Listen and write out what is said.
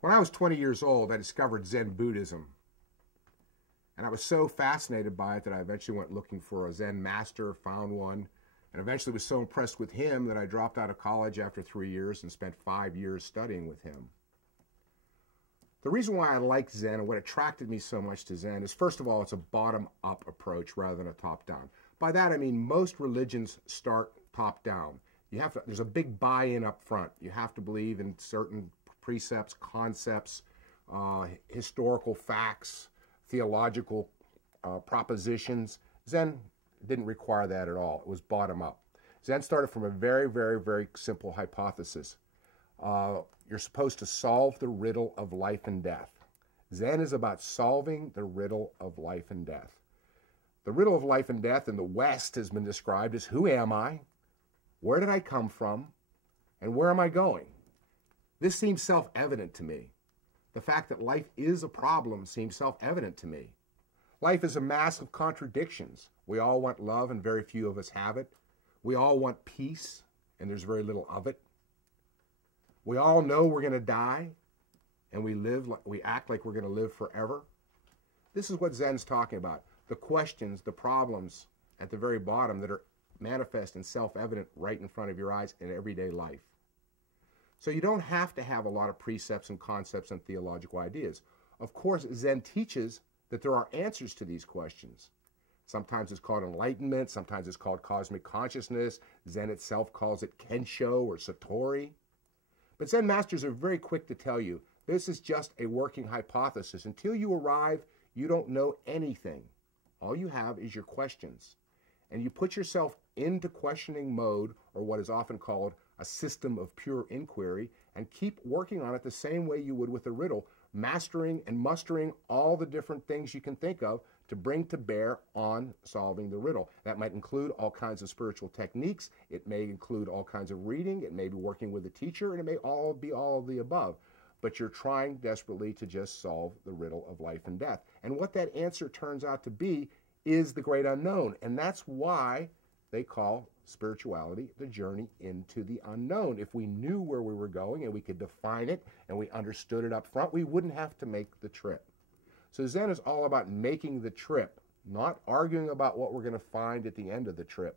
When I was 20 years old, I discovered Zen Buddhism. And I was so fascinated by it that I eventually went looking for a Zen master, found one, and eventually was so impressed with him that I dropped out of college after 3 years and spent 5 years studying with him. The reason why I like Zen and what attracted me so much to Zen is, first of all, it's a bottom-up approach rather than a top-down. By that I mean most religions start top-down. There's a big buy-in up front. You have to believe in certain precepts, concepts, historical facts, theological propositions. Zen didn't require that at all. It was bottom-up. Zen started from a very, very, very simple hypothesis. You're supposed to solve the riddle of life and death. Zen is about solving the riddle of life and death. The riddle of life and death in the West has been described as, who am I? Where did I come from? And where am I going? This seems self-evident to me. The fact that life is a problem seems self-evident to me. Life is a mass of contradictions. We all want love and very few of us have it. We all want peace and there's very little of it. We all know we're going to die and we act like we're going to live forever. This is what Zen's talking about. The questions, the problems at the very bottom that are manifest and self-evident right in front of your eyes in everyday life. So you don't have to have a lot of precepts and concepts and theological ideas. Of course, Zen teaches that there are answers to these questions. Sometimes it's called enlightenment, sometimes it's called cosmic consciousness. Zen itself calls it Kensho or Satori. But Zen masters are very quick to tell you, this is just a working hypothesis. Until you arrive, you don't know anything. All you have is your questions. And you put yourself into questioning mode, or what is often called a system of pure inquiry, and keep working on it the same way you would with a riddle, mastering and mustering all the different things you can think of to bring to bear on solving the riddle. That might include all kinds of spiritual techniques. It may include all kinds of reading. It may be working with a teacher, and it may all be all of the above. But you're trying desperately to just solve the riddle of life and death. And what that answer turns out to be is the great unknown. And that's why they call spirituality the journey into the unknown. If we knew where we were going and we could define it and we understood it up front, we wouldn't have to make the trip. So Zen is all about making the trip, not arguing about what we're going to find at the end of the trip.